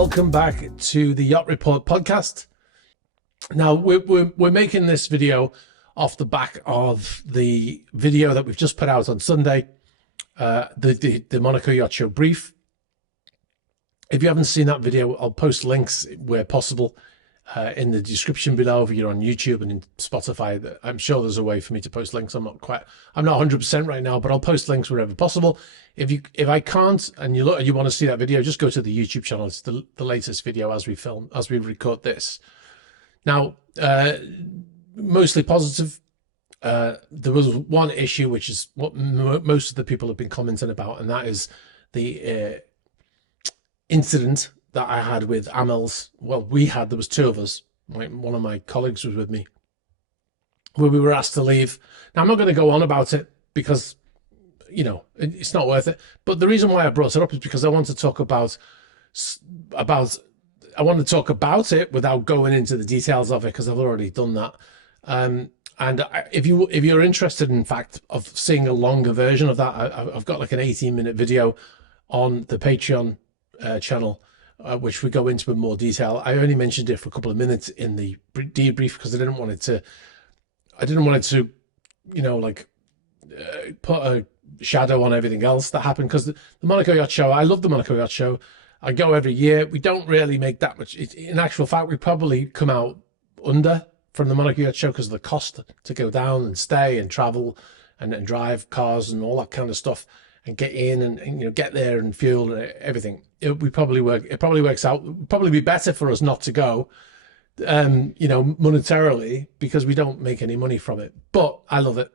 welcome back to the Yacht Report podcast. Now, we're making this video off the back of the video that we've just put out on Sunday, the Monaco Yacht Show brief. If you haven't seen that video, I'll post links where possible in the description below. If you're on YouTube and in Spotify, I'm sure there's a way for me to post links. I'm not 100% right now, but I'll post links wherever possible. If I can't, and you want to see that video, just go to the YouTube channel. It's the latest video as we record this. Now, mostly positive. There was one issue, which is what most of the people have been commenting about, and that is the incident that I had with Amel's. Well, there was two of us. One of my colleagues was with me, where we were asked to leave. Now, I'm not going to go on about it because, you know, it's not worth it. But the reason why I brought it up is because I want to talk about it without going into the details of it, because I've already done that. And if you're interested, in fact, of seeing a longer version of that, I've got like an 18-minute video on the Patreon channel, which we go into in more detail. I only mentioned it for a couple of minutes in the debrief because I didn't want it to, you know, like put a shadow on everything else that happened. Because the Monaco Yacht Show, I love the Monaco Yacht Show. I go every year. We don't really make that much. In actual fact, we probably come out under from the Monaco Yacht Show because of the cost to go down and stay and travel and drive cars and all that kind of stuff, and get in and you know, get there and fuel and everything. It probably works out. It would probably be better for us not to go, you know, monetarily, because we don't make any money from it. But I love it.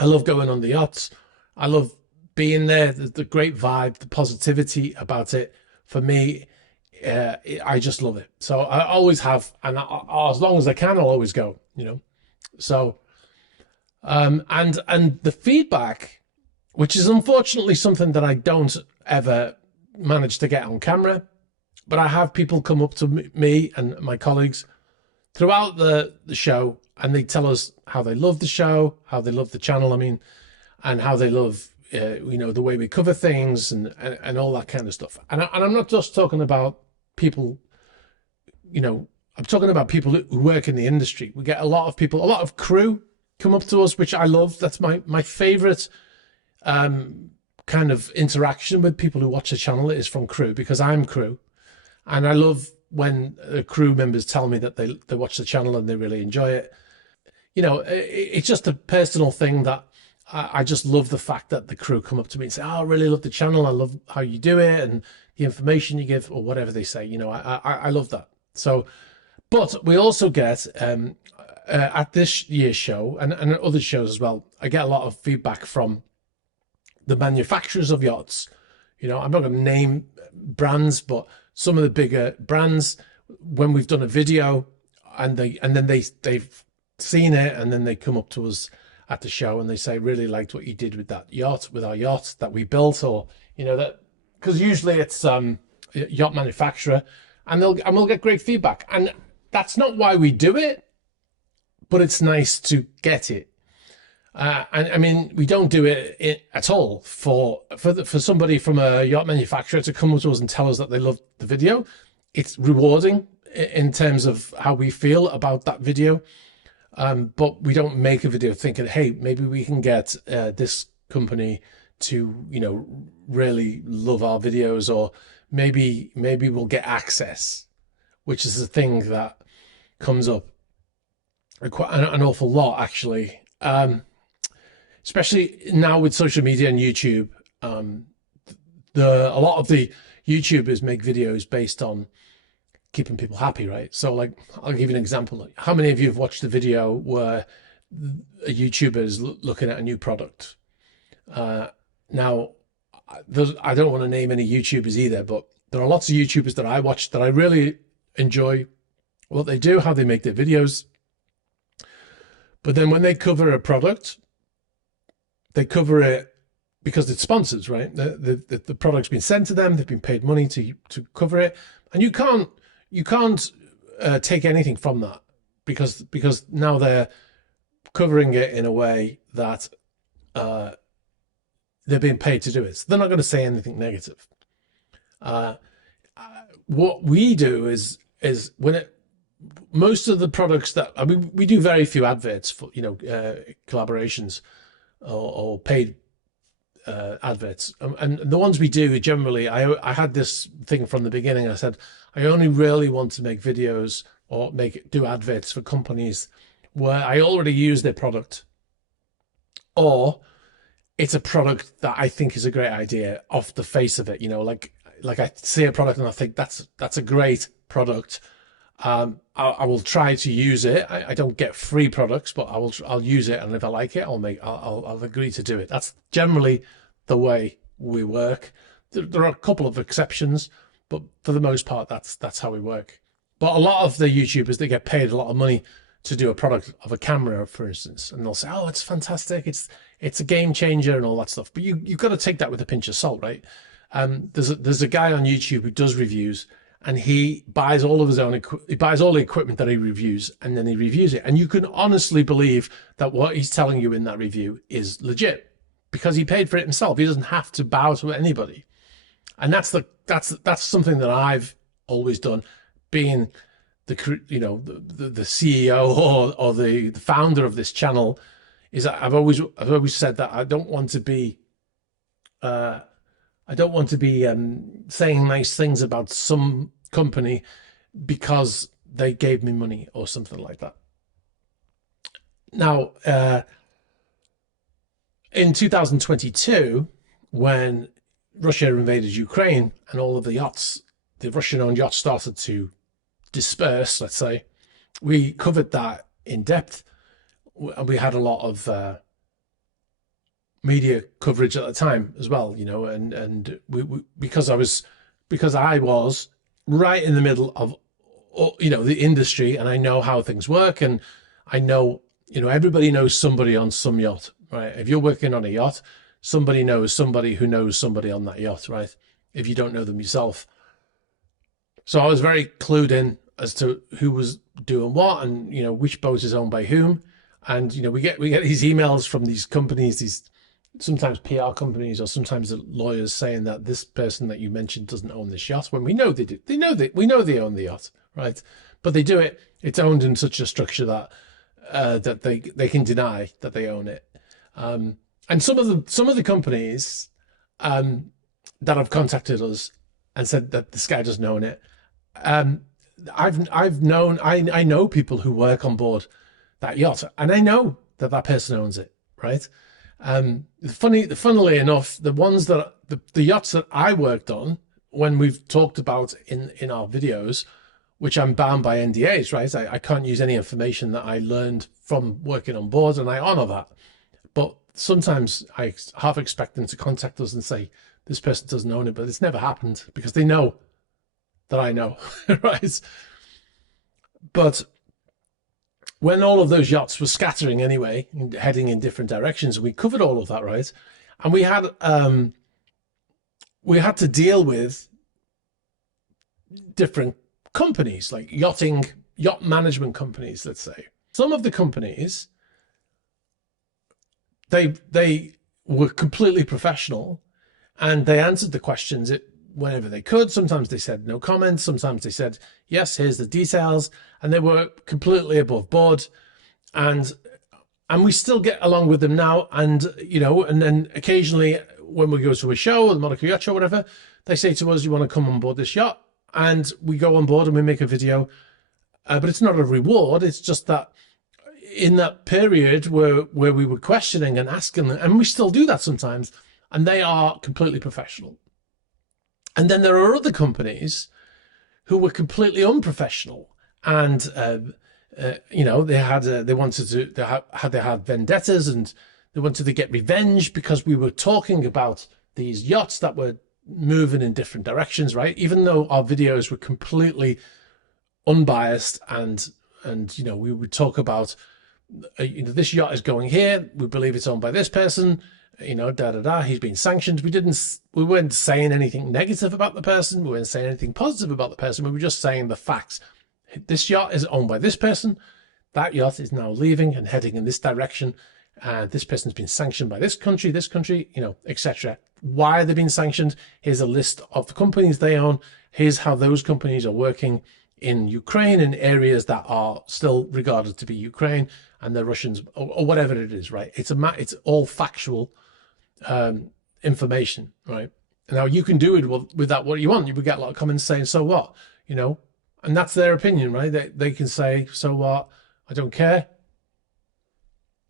I love going on the yachts. I love being there. The great vibe, the positivity about it. For me, I just love it. So I always have, and as long as I can, I'll always go. You know, so and the feedback, which is unfortunately something that I don't ever manage to get on camera, but I have people come up to me and my colleagues throughout the show, and they tell us how they love the show, how they love the channel, I mean, and how they love, you know, the way we cover things and all that kind of stuff. And I'm not just talking about people, you know, I'm talking about people who work in the industry. We get a lot of people, a lot of crew come up to us, which I love. That's my favorite kind of interaction with people who watch the channel is from crew, because I'm crew, and I love when crew members tell me that they watch the channel and they really enjoy it. You know, it's just a personal thing that I just love the fact that the crew come up to me and say, "Oh, I really love the channel. I love how you do it and the information you give," or whatever they say. You know, I love that. So, but we also get at this year's show and other shows as well, I get a lot of feedback from the manufacturers of yachts. You know, I'm not going to name brands, but some of the bigger brands, when we've done a video and then they've seen it, and then they come up to us at the show and they say, "Really liked what you did with that yacht, with our yacht that we built," or, you know, that, because usually it's yacht manufacturer, and we'll get great feedback. And that's not why we do it, but it's nice to get it. And I mean, we don't do it at all for somebody from a yacht manufacturer to come up to us and tell us that they love the video. It's rewarding in terms of how we feel about that video. But we don't make a video thinking, hey, maybe we can get this company to, you know, really love our videos, or maybe we'll get access, which is the thing that comes up quite an awful lot, actually. Especially now with social media and YouTube, a lot of the YouTubers make videos based on keeping people happy, right? So, like, I'll give you an example. How many of you have watched a video where a YouTuber is looking at a new product? Now, I don't want to name any YouTubers either, but there are lots of YouTubers that I watch that I really enjoy what they do, how they make their videos. But then when they cover a product, they cover it because it's sponsored, right? The product's been sent to them, they've been paid money to cover it, and you can't take anything from that, because now they're covering it in a way that they're being paid to do it. So they're not going to say anything negative. what we do is when it, most of the products that, I mean, we do very few adverts for, you know, collaborations or paid adverts, and the ones we do generally, I had this thing from the beginning. I said I only really want to make videos or do adverts for companies where I already use their product, or it's a product that I think is a great idea off the face of it. You know, like I see a product and I think that's a great product. I will try to use it. I don't get free products, but I'll use it, and if I like it, I'll agree to do it. That's generally the way we work. There are a couple of exceptions, but for the most part, that's how we work. But a lot of the YouTubers, they get paid a lot of money to do a product of a camera, for instance, and they'll say, "Oh, it's fantastic. It's a game changer," and all that stuff. But you've got to take that with a pinch of salt, right? There's a guy on YouTube who does reviews, and he buys all of his own he buys all the equipment that he reviews, and then he reviews it, and you can honestly believe that what he's telling you in that review is legit because he paid for it himself. He doesn't have to bow to anybody, and that's something that I've always done, being the CEO or the founder of this channel. Is that I've always said that I don't want to be saying nice things about some company because they gave me money or something like that. Now, in 2022, when Russia invaded Ukraine and all of the yachts, the Russian-owned yachts, started to disperse, let's say, we covered that in depth. We had a lot of media coverage at the time as well, you know, and we because I was right in the middle of, you know, the industry, and I know how things work, and I know, you know, everybody knows somebody on some yacht, right? If you're working on a yacht, somebody knows somebody who knows somebody on that yacht, right? If you don't know them yourself. So I was very clued in as to who was doing what, and, you know, which boat is owned by whom. And, you know, we get these emails from these companies, these sometimes PR companies, or sometimes the lawyers, saying that this person that you mentioned doesn't own this yacht, when we know they do. We know they own the yacht, right? But they do it. It's owned in such a structure that that they can deny that they own it. And some of the companies that have contacted us and said that this guy doesn't own it. I know people who work on board that yacht, and I know that that person owns it, right? Funnily enough, the ones that the yachts that I worked on, when we've talked about in our videos, which I'm bound by NDAs, right? I can't use any information that I learned from working on board, and I honor that. But sometimes I half expect them to contact us and say, this person doesn't own it, but it's never happened because they know that I know, right? But when all of those yachts were scattering anyway, heading in different directions, we covered all of that, right? And we had to deal with different companies, like yacht management companies, let's say. Some of the companies, they were completely professional, and they answered the questions whenever they could. Sometimes they said no comment. Sometimes they said, yes, here's the details. And they were completely above board. And we still get along with them now. And, you know, and then occasionally when we go to a show, the Monaco Yacht Show, whatever, they say to us, you want to come on board this yacht? And we go on board and we make a video. But it's not a reward. It's just that in that period where we were questioning and asking them, and we still do that sometimes, and they are completely professional. And then there are other companies who were completely unprofessional, and you know, they had vendettas, and they wanted to get revenge because we were talking about these yachts that were moving in different directions, right? Even though our videos were completely unbiased, and you know, we would talk about, you know, this yacht is going here. We believe it's owned by this person. You know, he's been sanctioned. We weren't saying anything negative about the person. We weren't saying anything positive about the person. We were just saying the facts. This yacht is owned by this person. That yacht is now leaving and heading in this direction. And this person's been sanctioned by this country, you know, etc. why they've been sanctioned. Here's a list of the companies they own. Here's how those companies are working in Ukraine, in areas that are still regarded to be Ukraine, and the Russians, or whatever it is, right? It's all factual information, right? Now you can do it with that what you want. You would get a lot of comments saying, "So what?" You know, and that's their opinion, right? They can say, "So what? I don't care,"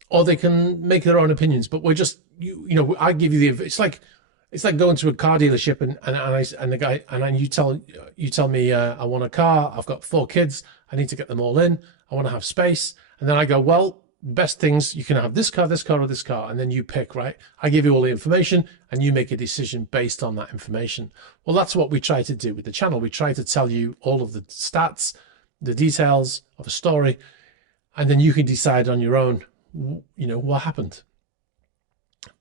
or they can make their own opinions. But we're just, you know, I give you the. It's like going to a car dealership and the guy, and then you tell me I want a car. I've got 4 kids. I need to get them all in. I want to have space, and then I go, well, best things, you can have this car, or this car, and then you pick, right? I give you all the information and you make a decision based on that information. Well, that's what we try to do with the channel. We try to tell you all of the stats, the details of a story, and then you can decide on your own, you know, what happened.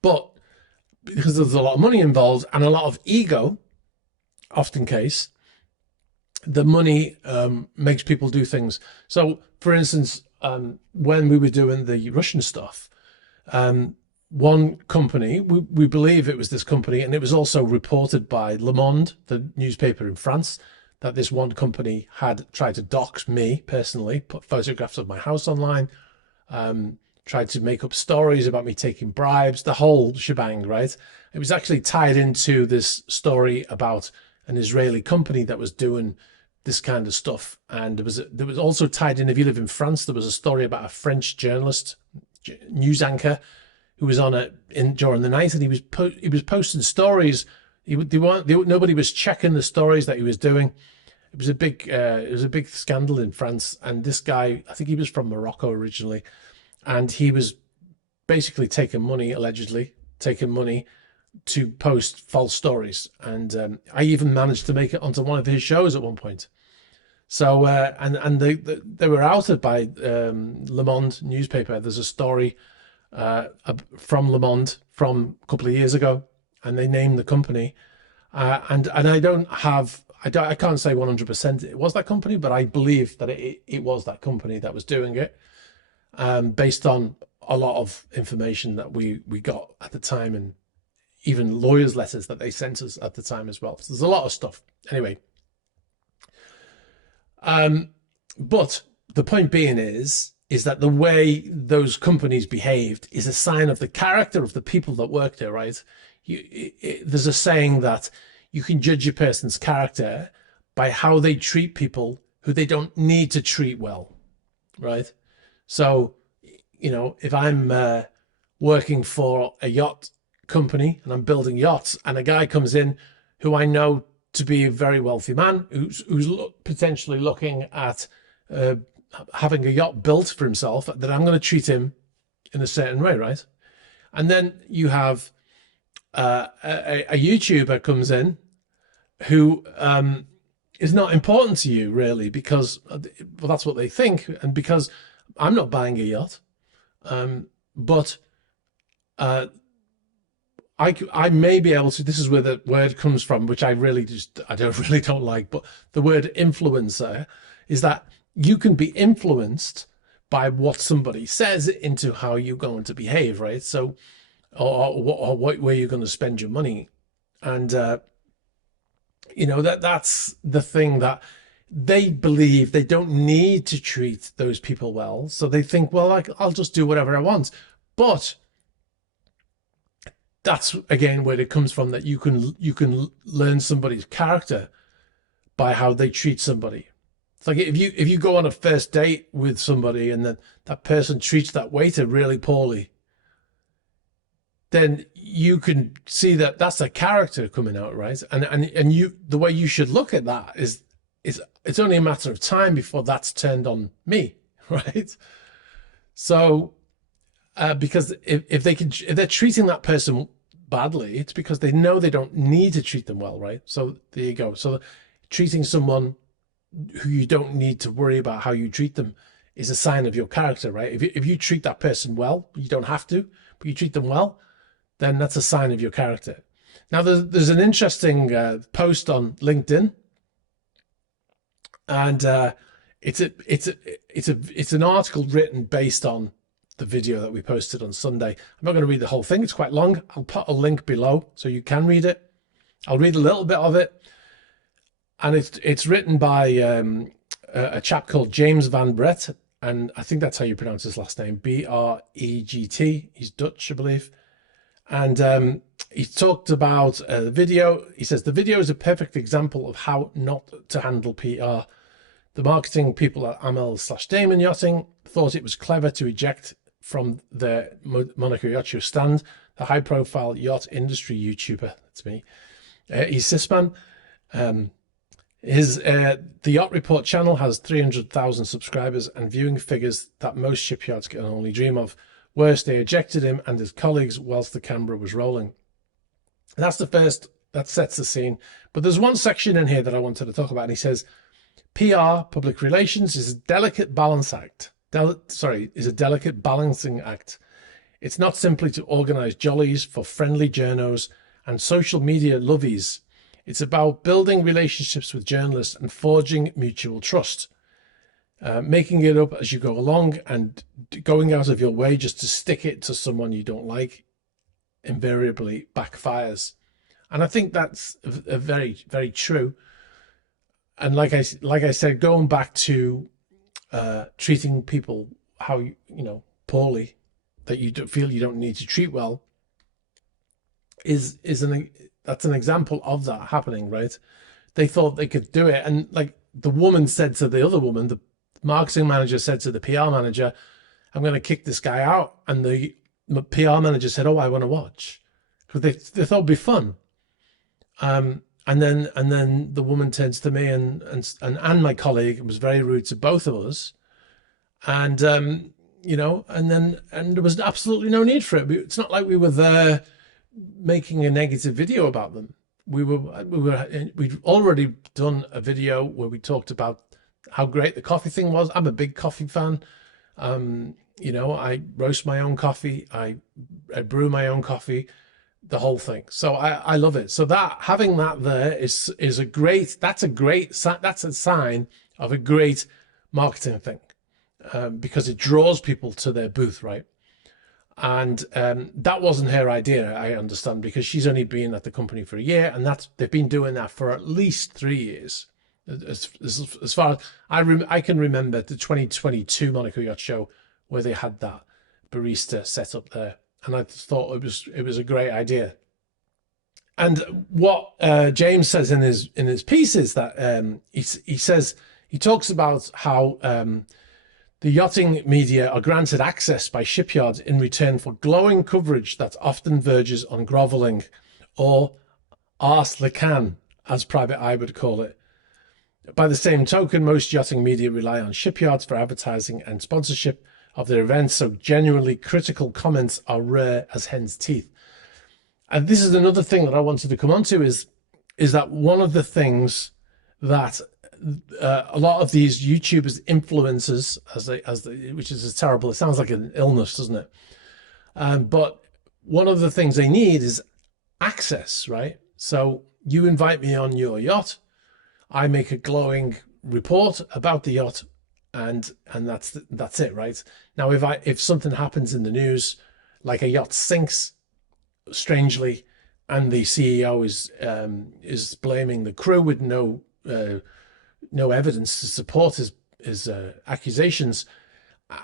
But because there's a lot of money involved and a lot of ego, often case, the money makes people do things. So, for instance, when we were doing the Russian stuff, one company, we believe it was this company, and it was also reported by Le Monde, the newspaper in France, that this one company had tried to dox me personally, put photographs of my house online, tried to make up stories about me taking bribes, the whole shebang, right? It was actually tied into this story about an Israeli company that was doing this kind of stuff. And there was also tied in, if you live in France, there was a story about a French journalist, news anchor, who was on during the night, and he was posting stories. Nobody was checking the stories that he was doing. It was a big scandal in France. And this guy, I think he was from Morocco originally, and he was basically allegedly taking money to post false stories. And I even managed to make it onto one of his shows at one point. So, and they were outed by Le Monde newspaper. There's a story from Le Monde from a couple of years ago, and they named the company. And I can't say 100% it was that company, but I believe that it was that company that was doing it. Based on a lot of information that we got at the time, and even lawyers' letters that they sent us at the time as well. So there's a lot of stuff. Anyway, but the point being is that the way those companies behaved is a sign of the character of the people that work there, right? There's a saying that you can judge a person's character by how they treat people who they don't need to treat well, right? So, you know, if I'm working for a yacht company and I'm building yachts, and a guy comes in who I know to be a very wealthy man who's potentially looking at having a yacht built for himself, that I'm going to treat him in a certain way, right? And then you have a YouTuber comes in who is not important to you really, because well, that's what they think, and because I'm not buying a yacht, but I may be able to. This is where the word comes from, which I really don't like. But the word influencer is that you can be influenced by what somebody says into how you're going to behave, right? So, or where you're going to spend your money, and you know, that's the thing that they believe they don't need to treat those people well. So they think, well, I'll just do whatever I want. But that's again where it comes from, that you can learn somebody's character by how they treat somebody. It's like if you go on a first date with somebody and then that person treats that waiter really poorly, then you can see that that's a character coming out, right? And you, the way you should look at that is it's only a matter of time before that's turned on me, right? So because if they're treating that person badly, it's because they know they don't need to treat them well, right? So there you go. So treating someone who you don't need to worry about how you treat them is a sign of your character, right? If you treat that person well, you don't have to, but you treat them well, then that's a sign of your character. Now, there's an interesting post on LinkedIn, and it's an article written based on the video that we posted on Sunday. I'm not going to read the whole thing. It's quite long. I'll put a link below so you can read it. I'll read a little bit of it. And it's written by a chap called James Van Brett. And I think that's how you pronounce his last name, B-R-E-G-T. He's Dutch, I believe. And he talked about the video. He says, the video is a perfect example of how not to handle PR. The marketing people at Amel/Damon Yachting thought it was clever to eject from the Monaco Yacht Show stand the high-profile yacht industry YouTuber. That's me. He's Cisman. The Yacht Report channel has 300,000 subscribers and viewing figures that most shipyards can only dream of. Worse, they ejected him and his colleagues whilst the camera was rolling. That's the first, that sets the scene. But there's one section in here that I wanted to talk about. And he says, PR, public relations, is a delicate balance act. Is a delicate balancing act. It's not simply to organise jollies for friendly journos and social media lovies. It's about building relationships with journalists and forging mutual trust. Making it up as you go along and going out of your way just to stick it to someone you don't like invariably backfires. And I think that's a very, very true. And like I said, going back to treating people how poorly, that you feel you don't need to treat well, that's an example of that happening, right? They thought they could do it, and like the woman said to the other woman, the marketing manager said to the PR manager, "I'm going to kick this guy out," and the PR manager said, "Oh, I want to watch," because they thought it'd be fun. And then the woman turns to me and my colleague, and was very rude to both of us. And, and there was absolutely no need for it. It's not like we were there making a negative video about them. We'd already done a video where we talked about how great the coffee thing was. I'm a big coffee fan. I roast my own coffee. I brew my own coffee. The whole thing. So I love it. So that having that there is that's a sign of a great marketing thing, because it draws people to their booth, right? And that wasn't her idea, I understand, because she's only been at the company for a year, and they've been doing that for at least 3 years. As far as I can remember, the 2022 Monaco Yacht Show, where they had that barista set up there. And I thought it was a great idea. And what James says in his piece is that he talks about how the yachting media are granted access by shipyards in return for glowing coverage that often verges on grovelling, or arse le can, as Private Eye would call it. By the same token, most yachting media rely on shipyards for advertising and sponsorship of their events, so genuinely critical comments are rare as hen's teeth. And this is another thing that I wanted to come on to, is that one of the things that a lot of these YouTubers, influencers, which is terrible, it sounds like an illness, doesn't it? But one of the things they need is access, right? So you invite me on your yacht, I make a glowing report about the yacht, and that's it, right? Now, if something happens in the news, like a yacht sinks strangely, and the CEO is blaming the crew with no evidence to support his accusations,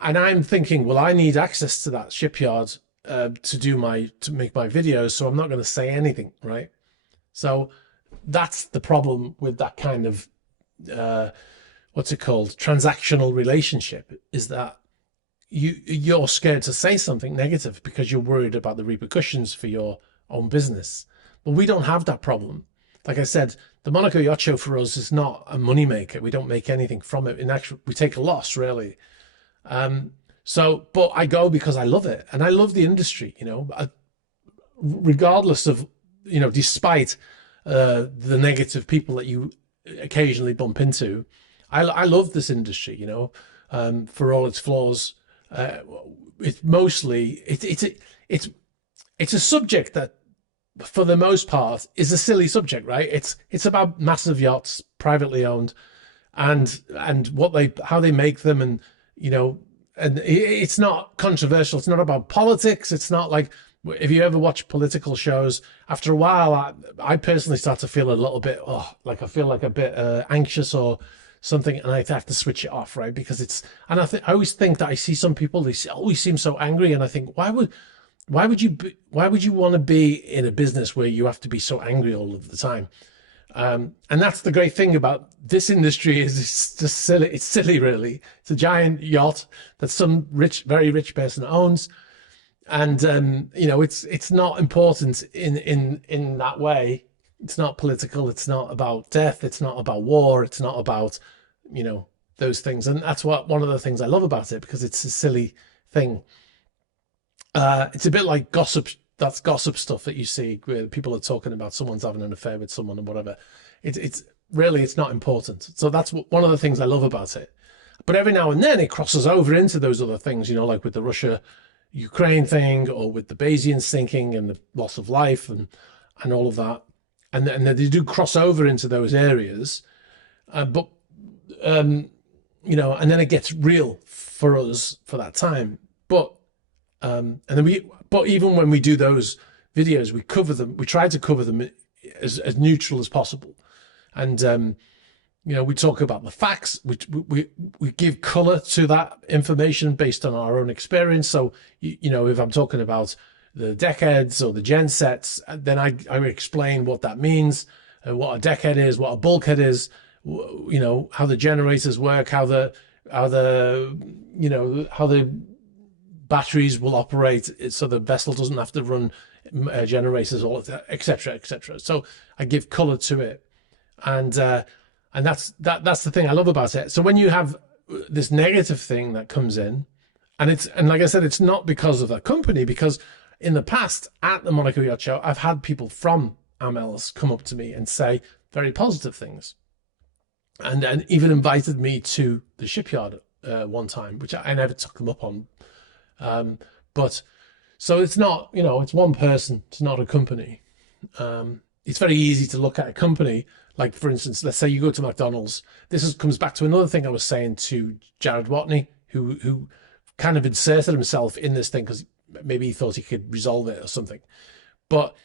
and I'm thinking, well, I need access to that shipyard to make my videos, so I'm not going to say anything, right? So that's the problem with that kind of what's it called, transactional relationship, is that you're scared to say something negative because you're worried about the repercussions for your own business. But we don't have that problem. Like I said, the Monaco Yacht Show for us is not a moneymaker. We don't make anything from it. In actual, we take a loss, really. But I go because I love it, and I love the industry. Regardless of, despite the negative people that you occasionally bump into, I love this industry. For all its flaws. It's mostly it's a subject that, for the most part, is a silly subject, right? It's about massive yachts, privately owned, and how they make them, and and it's not controversial. It's not about politics. It's not like, if you ever watch political shows, after a while, I personally start to feel a little bit, like I feel like a bit anxious or something, and I have to switch it off, right? Because and I always think that I see some people, they always seem so angry, and I think, why would you want to be in a business where you have to be so angry all of the time? And that's the great thing about this industry, is it's just silly. It's silly, really. It's a giant yacht that some very rich person owns. And, it's not important in that way. It's not political. It's not about death. It's not about war. It's not about, those things. And that's one of the things I love about it, because it's a silly thing. It's a bit like gossip. That's gossip stuff that you see where people are talking about someone's having an affair with someone and whatever. It's really, it's not important. So that's one of the things I love about it. But every now and then it crosses over into those other things, like with the Russia-Ukraine thing, or with the Bayesian sinking and the loss of life and all of that. And they do cross over into those areas. But and then it gets real for us for that time. But even when we do those videos, we cover them. We try to cover them as neutral as possible, and we talk about the facts. We give color to that information based on our own experience. So if I'm talking about the deckheads or the gensets, then I explain what that means, what a deckhead is, what a bulkhead is, how the generators work, how the batteries will operate, so the vessel doesn't have to run generators, all of that, etc., etc. So I give color to it, and that's the thing I love about it. So when you have this negative thing that comes in, and like I said, it's not because of that company, because in the past at the Monaco Yacht Show, I've had people from Amels come up to me and say very positive things, and even invited me to the shipyard one time, which I never took them up on. But so it's not, it's one person, it's not a company. It's very easy to look at a company, like, for instance, let's say you go to McDonald's. Comes back to another thing I was saying to Jared Watney, who kind of inserted himself in this thing because maybe he thought he could resolve it or something. But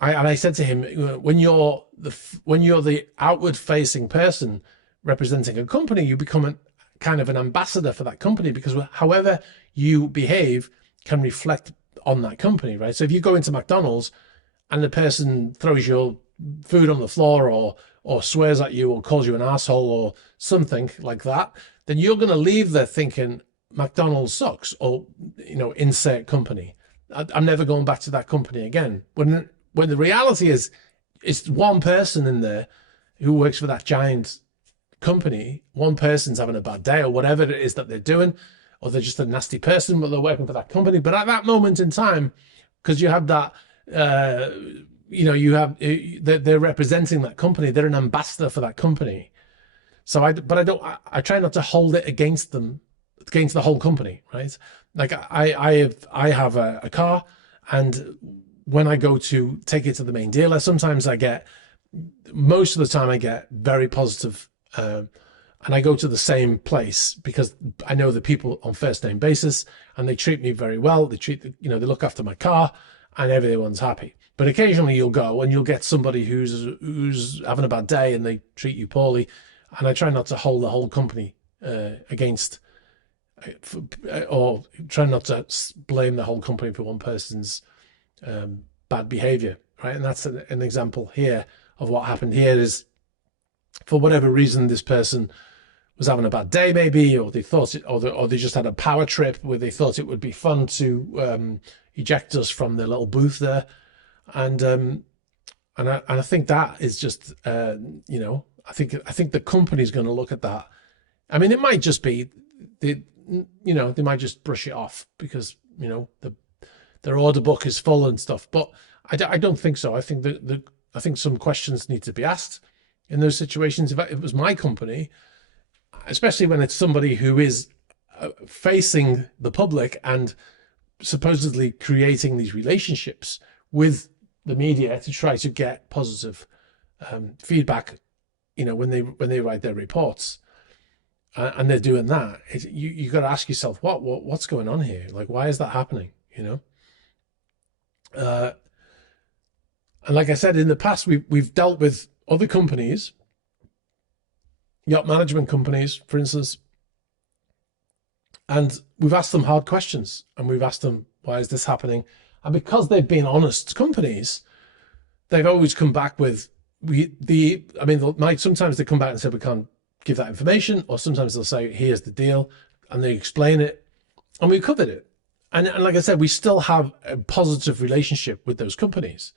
I said to him, when you're the outward facing person representing a company, you become kind of an ambassador for that company, because however you behave can reflect on that company, right? So if you go into McDonald's and the person throws your food on the floor or swears at you or calls you an asshole or something like that, then you're going to leave there thinking McDonald's sucks, or insert company. I'm never going back to that company again. When the reality is, it's one person in there who works for that giant company. One person's having a bad day or whatever it is that they're doing, or they're just a nasty person, but they're working for that company. But at that moment in time, because you have that, they're representing that company. They're an ambassador for that company. So I try not to hold it against them, against the whole company, right? Like I have a car, and when I go to take it to the main dealer, sometimes most of the time I get very positive, and I go to the same place because I know the people on first name basis, and they treat me very well. They look after my car, and everyone's happy. But occasionally you'll go and you'll get somebody who's having a bad day and they treat you poorly, and I try not to hold the whole company against, or try not to blame the whole company for one person's bad behavior, right? And that's an example here of what happened here. Is, for whatever reason, this person was having a bad day, maybe, or they thought it, or they just had a power trip where they thought it would be fun to eject us from the little booth there, and I think that is just I think the company's going to look at that. I mean, it might just be they might just brush it off because their order book is full and stuff, but I don't think so. I think I think some questions need to be asked in those situations. If it was my company, especially when it's somebody who is facing the public and supposedly creating these relationships with the media to try to get positive feedback, when they write their reports, and they're doing that, you got to ask yourself, what's going on here? Like, why is that happening? Uh, and like I said, in the past, we've dealt with other companies, yacht management companies, for instance, and we've asked them hard questions, and we've asked them, why is this happening? And because they've been honest companies, they've always come back with sometimes they come back and say, we can't give that information, or sometimes they'll say, here's the deal, and they explain it, and we covered it. And like I said, we still have a positive relationship with those companies.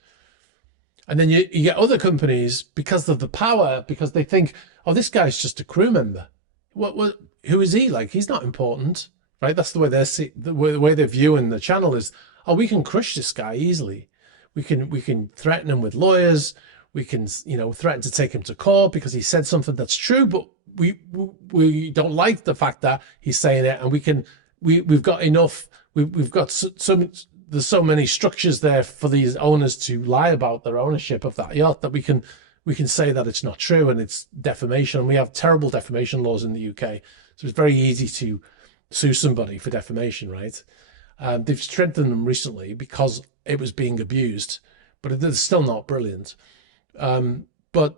And then you get other companies, because of the power, because they think, oh, this guy's just a crew member. Who is he? Like, he's not important, right? That's the way the way they're viewing the channel is, oh, we can crush this guy easily. We can threaten him with lawyers. We can, threaten to take him to court because he said something that's true, but we don't like the fact that he's saying it, and we've got enough. We've got there's so many structures there for these owners to lie about their ownership of that yacht that we can say that it's not true and it's defamation. And we have terrible defamation laws in the UK, so it's very easy to sue somebody for defamation, right? They've strengthened them recently because it was being abused, but it's still not brilliant. But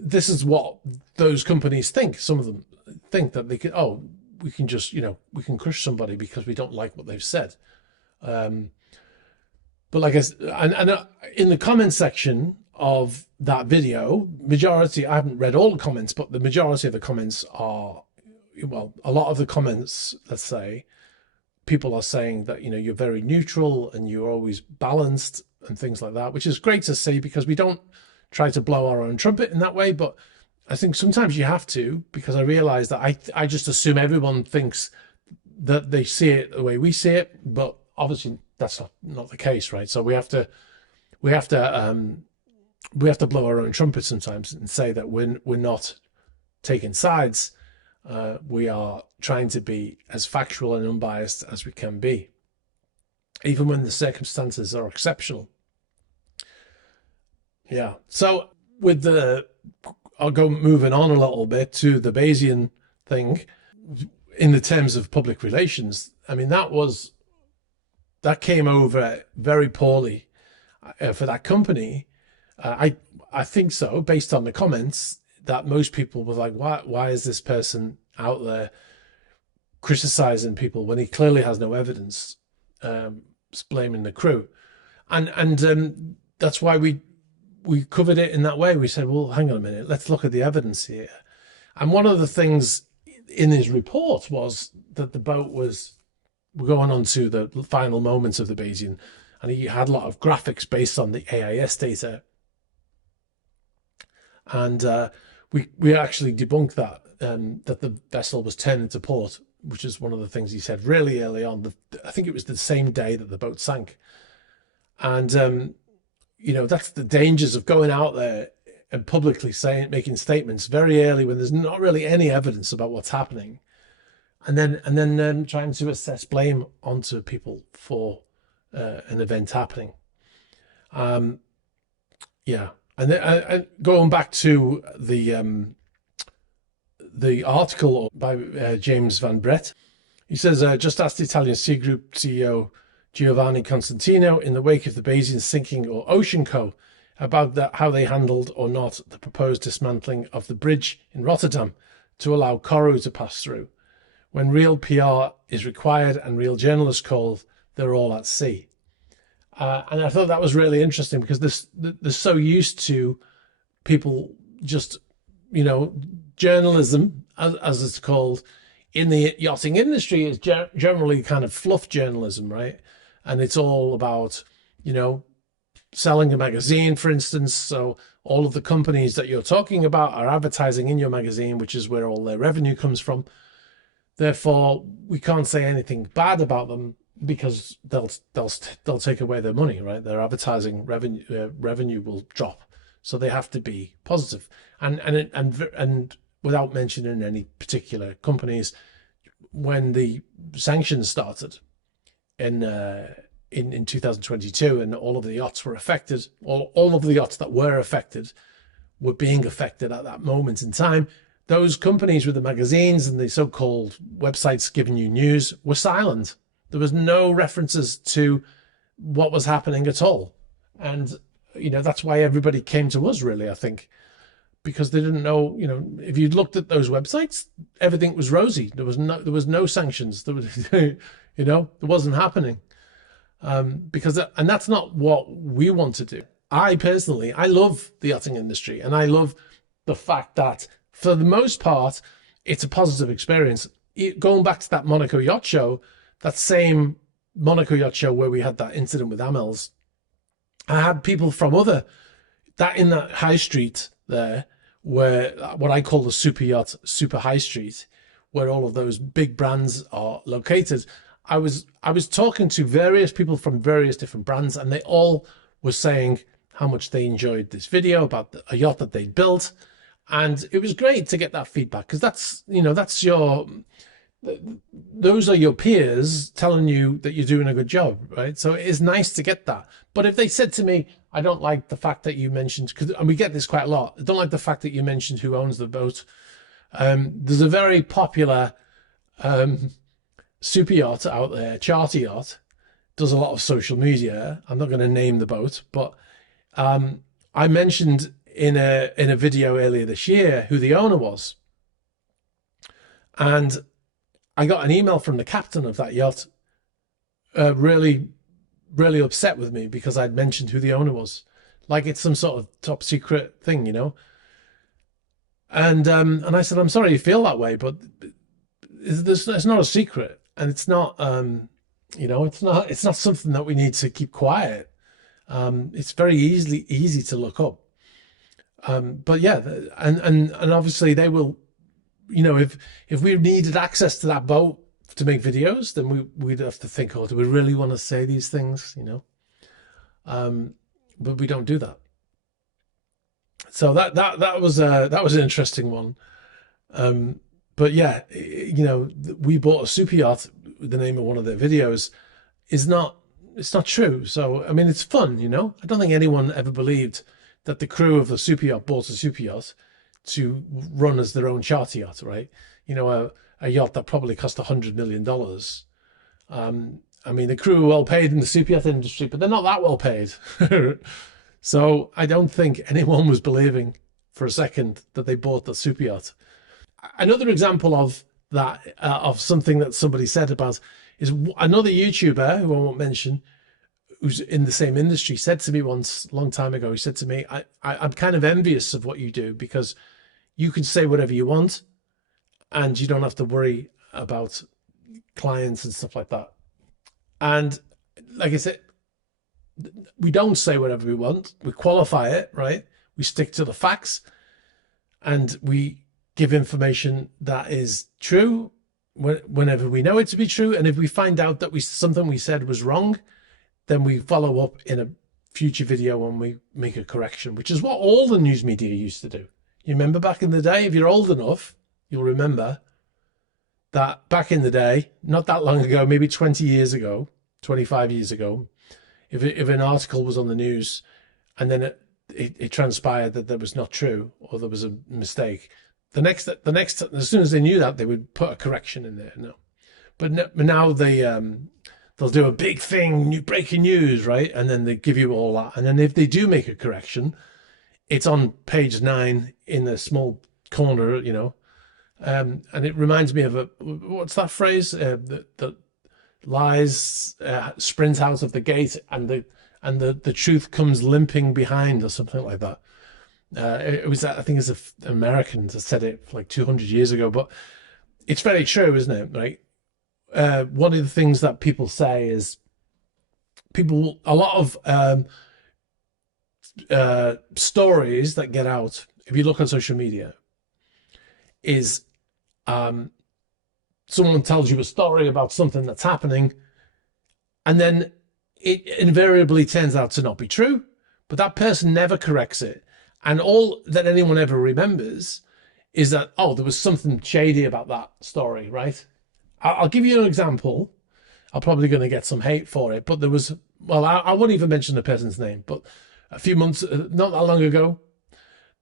this is what those companies think. Some of them think that they can, we can just, we can crush somebody because we don't like what they've said. But like I said, and in the comment section of that video, I haven't read all the comments, but the majority of the comments are, a lot of the comments, let's say, people are saying that, you're very neutral and you're always balanced and things like that, which is great to see, because we don't try to blow our own trumpet in that way. But I think sometimes you have to, because I realize that I just assume everyone thinks that they see it the way we see it, but obviously that's not the case, right? So we have to blow our own trumpet sometimes and say that we're not taking sides. We are trying to be as factual and unbiased as we can be, even when the circumstances are exceptional. Yeah. So I'll go moving on a little bit to the Bayesian thing in the terms of public relations. I mean, that came over very poorly for that company. I think so, based on the comments, that most people were like, why is this person out there criticizing people when he clearly has no evidence, blaming the crew? And that's why we covered it in that way. We said, well, hang on a minute, let's look at the evidence here. And one of the things in his report was that the boat was going on to the final moments of the Bayesian, and he had a lot of graphics based on the AIS data. And we actually debunked that, that the vessel was turning to port, which is one of the things he said really early on. I think it was the same day that the boat sank. And that's the dangers of going out there and publicly making statements very early when there's not really any evidence about what's happening, and then trying to assess blame onto people for an event happening. Yeah, and going back to the article by James Van Brett, he says, just asked Italian Sea Group CEO Giovanni Constantino in the wake of the Bayesian sinking or Ocean Co. about how they handled or not the proposed dismantling of the bridge in Rotterdam to allow Koru to pass through. When real PR is required and real journalists called, they're all at sea. And I thought that was really interesting, because they're so used to people just, journalism, as it's called in the yachting industry, is generally kind of fluff journalism, right? And it's all about, selling a magazine, for instance. So all of the companies that you're talking about are advertising in your magazine, which is where all their revenue comes from. Therefore, we can't say anything bad about them, because they'll take away their money, right? Their advertising revenue will drop, so they have to be positive. And without mentioning any particular companies, when the sanctions started in 2022, and all of the yachts were affected, all of the yachts that were affected were being affected at that moment in time, those companies with the magazines and the so-called websites giving you news were silent. There was no references to what was happening at all. And, you know, that's why everybody came to us, really, I think, because they didn't know, you know, if you looked at those websites, everything was rosy. There was no sanctions. There was, you know, it wasn't happening. And that's not what we want to do. I personally love the yachting industry, and I love the fact that for the most part, it's a positive experience. Going back to that Monaco yacht show, that same Monaco yacht show where we had that incident with Amels, I had people from in that high street there, where what I call the super yacht, super high street, where all of those big brands are located. I was talking to various people from various different brands, and they all were saying how much they enjoyed this video about a yacht that they'd built. And it was great to get that feedback, because that's, you know, those are your peers telling you that you're doing a good job, right? So it is nice to get that. But if they said to me, I don't like the fact that you mentioned, and we get this quite a lot, I don't like the fact that you mentioned who owns the boat. There's a very popular super yacht out there, charter yacht, does a lot of social media. I'm not going to name the boat, but I mentioned in a video earlier this year who the owner was. And I got an email from the captain of that yacht, really, really upset with me because I'd mentioned who the owner was. Like it's some sort of top secret thing, you know? And I said, I'm sorry you feel that way, but it's not a secret. And it's not, you know, it's not something that we need to keep quiet. It's very easy to look up. But yeah, and obviously they will, you know, if we needed access to that boat to make videos, then we'd have to think, oh, do we really want to say these things, you know? But we don't do that. So that was an interesting one. But yeah, you know, we bought a super yacht with the name of one of their videos. It's not true. So, I mean, it's fun, you know? I don't think anyone ever believed that the crew of the super yacht bought a super yacht to run as their own charter yacht, right? You know, a yacht that probably cost $100 million. I mean, the crew are well paid in the super yacht industry, but they're not that well paid. So I don't think anyone was believing for a second that they bought the super yacht. Another example of that, of something that somebody said about, is another YouTuber who I won't mention, who's in the same industry, said to me once, a long time ago, he said to me, I'm kind of envious of what you do, because you can say whatever you want and you don't have to worry about clients and stuff like that. And like I said, we don't say whatever we want. We qualify it, right? We stick to the facts, and we give information that is true whenever we know it to be true. And if we find out that something we said was wrong, then we follow up in a future video when we make a correction, which is what all the news media used to do. You remember back in the day? If you're old enough, you'll remember that back in the day, not that long ago, maybe 20 years ago, 25 years ago, if an article was on the news and then it transpired that that was not true, or there was a mistake, the next, as soon as they knew that, they would put a correction in there. No, but now they'll do a big thing, new breaking news, right? And then they give you all that. And then if they do make a correction, it's on page 9 in the small corner, you know. And it reminds me of what's that phrase? That lies sprint out of the gate, and the truth comes limping behind, or something like that. It was, I think it's an American that said it like 200 years ago, but it's very true, isn't it? Right? One of the things that people say is a lot of stories that get out, if you look on social media, is someone tells you a story about something that's happening, and then it invariably turns out to not be true, but that person never corrects it. And all that anyone ever remembers is that, oh, there was something shady about that story, right? I'll give you an example. I'm probably going to get some hate for it, but there was, well, I won't even mention the person's name, but a few months, not that long ago,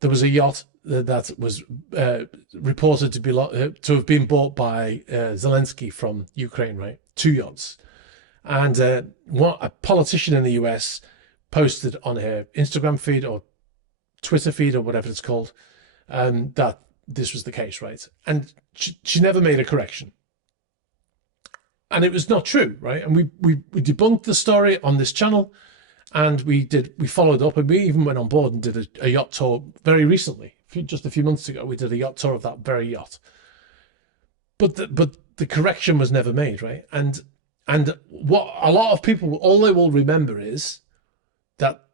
there was a yacht that was reported to be to have been bought by Zelensky from Ukraine, right? 2 yachts. And what a politician in the US posted on her Instagram feed or Twitter feed or whatever it's called, that this was the case, right? And she never made a correction. And it was not true, right? And we debunked the story on this channel, and we followed up, and we even went on board and did a yacht tour very recently. Just a few months ago, we did a yacht tour of that very yacht. But the correction was never made, right? And what a lot of people, all they will remember is that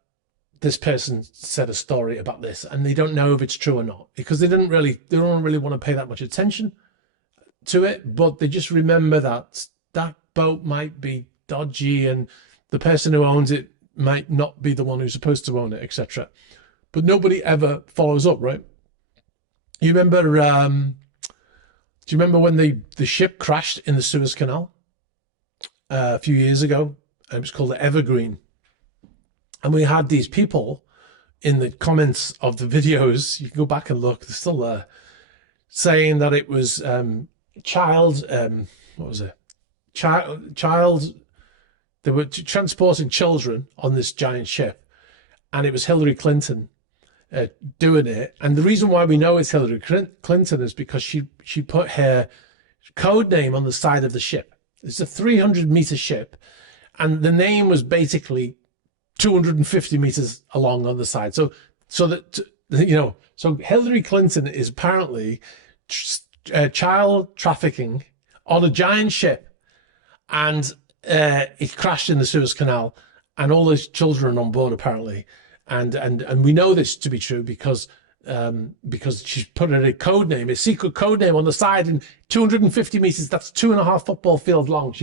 this person said a story about this, and they don't know if it's true or not, because they don't really want to pay that much attention to it. But they just remember that that boat might be dodgy, and the person who owns it might not be the one who's supposed to own it, etc. But nobody ever follows up, right? You remember? Do you remember when the ship crashed in the Suez Canal a few years ago? It was called the Evergreen, and we had these people in the comments of the videos. You can go back and look; they're still there, saying that it was child. What was it? Child. They were transporting children on this giant ship, and it was Hillary Clinton doing it. And the reason why we know it's Hillary Clinton is because she put her code name on the side of the ship. It's a 300-meter ship, and the name was basically 250 meters along on the side. So that, you know, so Hillary Clinton is apparently child trafficking on a giant ship, and it crashed in the Suez Canal, and all those children are on board apparently. And we know this to be true because she's put a code name, a secret code name on the side, and 250 meters. That's 2.5 football fields long.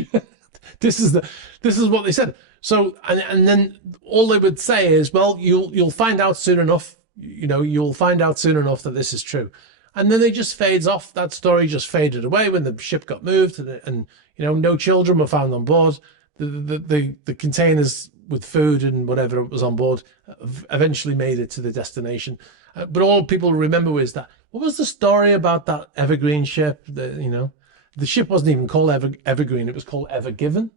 This is what they said. So and then all they would say is, well, you'll find out soon enough. You know, you'll find out soon enough that this is true. And then it just fades off. That story just faded away when the ship got moved, and you know, no children were found on board. The containers with food and whatever was on board eventually made it to the destination. But all people remember is that, what was the story about that Evergreen ship? The ship wasn't even called Evergreen, it was called Ever Given,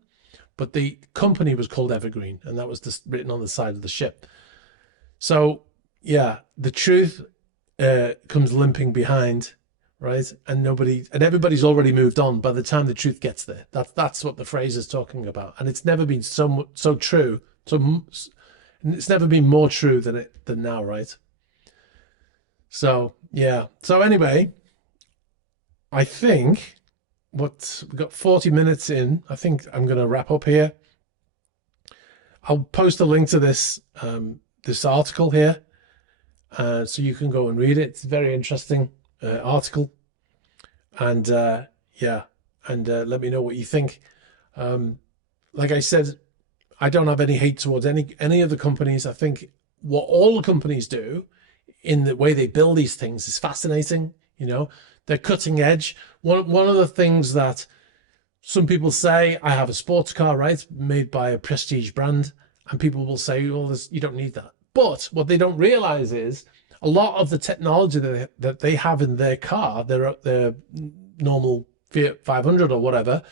but the company was called Evergreen, and that was written on the side of the ship. So yeah, the truth comes limping behind, right? And everybody's already moved on by the time the truth gets there. That's what the phrase is talking about, and it's never been so true. So it's never been more true than now, right? So yeah. So anyway, I think we got 40 minutes in. I think I'm going to wrap up here. I'll post a link to this this article here, so you can go and read it. It's a very interesting article, and yeah, and let me know what you think. Like I said, I don't have any hate towards any of the companies. I think what all the companies do in the way they build these things is fascinating. You know, they're cutting edge. One of the things that some people say, I have a sports car, right, made by a prestige brand, and people will say, well, you don't need that. But what they don't realize is a lot of the technology that they have in their car, their normal Fiat 500 or whatever,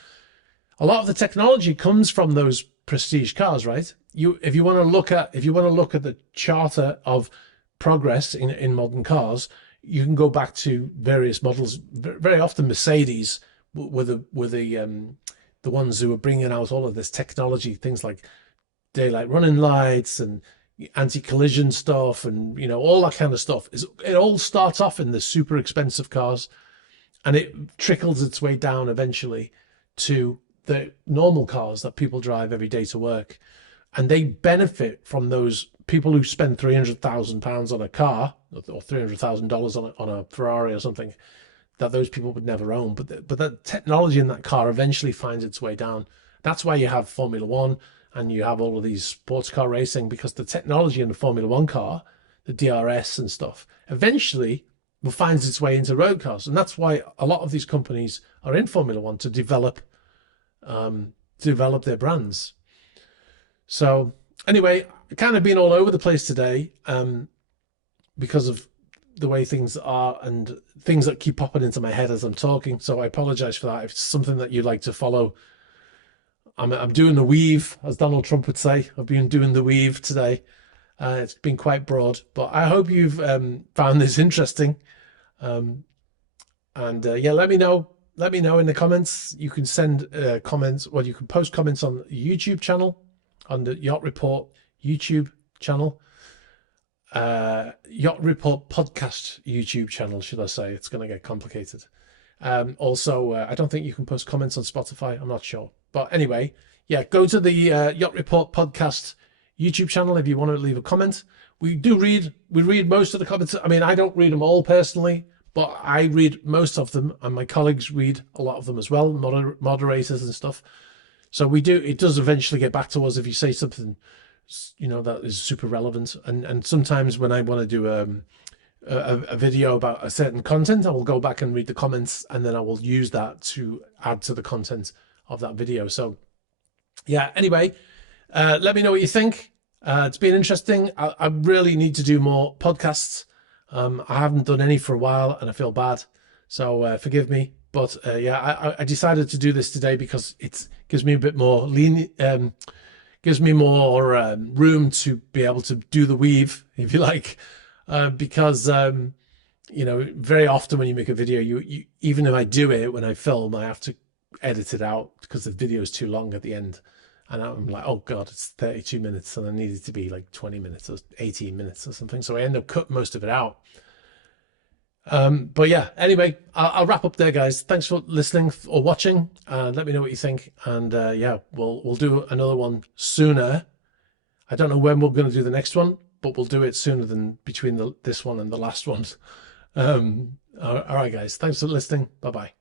a lot of the technology comes from those prestige cars, right? If you want to look at the charter of progress in modern cars, you can go back to various models. Very often Mercedes were the ones who were bringing out all of this technology, things like daylight running lights and anti-collision stuff, and you know, all that kind of stuff. It all starts off in the super expensive cars, and it trickles its way down eventually to the normal cars that people drive every day to work, and they benefit from those people who spend £300,000 on a car, or $300,000 on a Ferrari or something, that those people would never own. But the technology in that car eventually finds its way down. That's why you have Formula One and you have all of these sports car racing, because the technology in the Formula One car, the DRS and stuff, eventually will find its way into road cars. And that's why a lot of these companies are in Formula One, to develop their brands. So anyway, kind of been all over the place today, because of the way things are and things that keep popping into my head as I'm talking. So I apologize for that. If it's something that you'd like to follow, I'm doing the weave, as Donald Trump would say. I've been doing the weave today. It's been quite broad, but I hope you've found this interesting. Yeah, let me know. Let me know in the comments. You can send comments. Well, you can post comments on the YouTube channel, on the Yacht Report YouTube channel, Yacht Report podcast YouTube channel, should I say? It's going to get complicated. Also, I don't think you can post comments on Spotify. I'm not sure. But anyway, yeah, go to the Yacht Report podcast YouTube channel if you want to leave a comment. We read most of the comments. I mean, I don't read them all personally, but I read most of them, and my colleagues read a lot of them as well, moderators and stuff. So we do. It does eventually get back to us if you say something, you know, that is super relevant. And sometimes when I want to do a video about a certain content, I will go back and read the comments, and then I will use that to add to the content of that video. So yeah, anyway, let me know what you think. It's been interesting. I really need to do more podcasts. I haven't done any for a while, and I feel bad, so forgive me. But yeah, I decided to do this today because it gives me a bit more gives me more room to be able to do the weave, if you like, because you know, very often when you make a video, you even if I do it when I film, I have to edit it out because the video is too long at the end. And I'm like, oh God, it's 32 minutes and I need it to be like 20 minutes or 18 minutes or something. So I end up cutting most of it out. But yeah, anyway, I'll wrap up there, guys. Thanks for listening or watching. Let me know what you think. And yeah, we'll do another one sooner. I don't know when we're going to do the next one, but we'll do it sooner than between this one and the last one. All right, guys. Thanks for listening. Bye-bye.